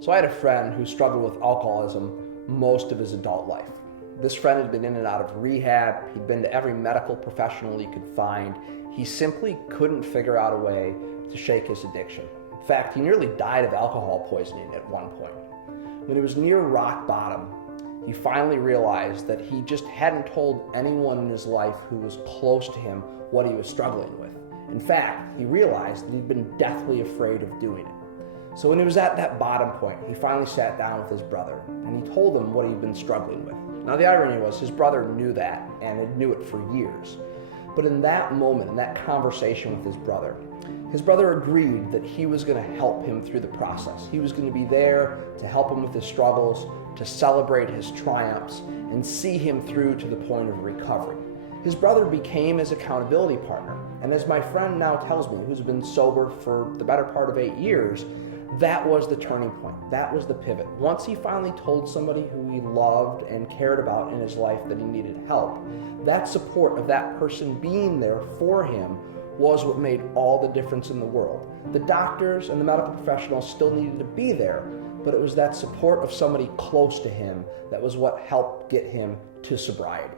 So I had a friend who struggled with alcoholism most of his adult life. This friend had been in and out of rehab. He'd been to every medical professional he could find. He simply couldn't figure out a way to shake his addiction. In fact, he nearly died of alcohol poisoning at one point. When he was near rock bottom, he finally realized that he just hadn't told anyone in his life who was close to him what he was struggling with. In fact, he realized that he'd been deathly afraid of doing it. So when he was at that bottom point, he finally sat down with his brother and he told him what he'd been struggling with. Now the irony was his brother knew that and had knew it for years. But in that moment, in that conversation with his brother agreed that he was going to help him through the process. He was going to be there to help him with his struggles, to celebrate his triumphs, and see him through to the point of recovery. His brother became his accountability partner. And as my friend now tells me, who's been sober for the better part of 8 years, that was the turning point. That was the pivot. Once he finally told somebody who he loved and cared about in his life that he needed help, that support of that person being there for him was what made all the difference in the world. The doctors and the medical professionals still needed to be there, but it was that support of somebody close to him that was what helped get him to sobriety.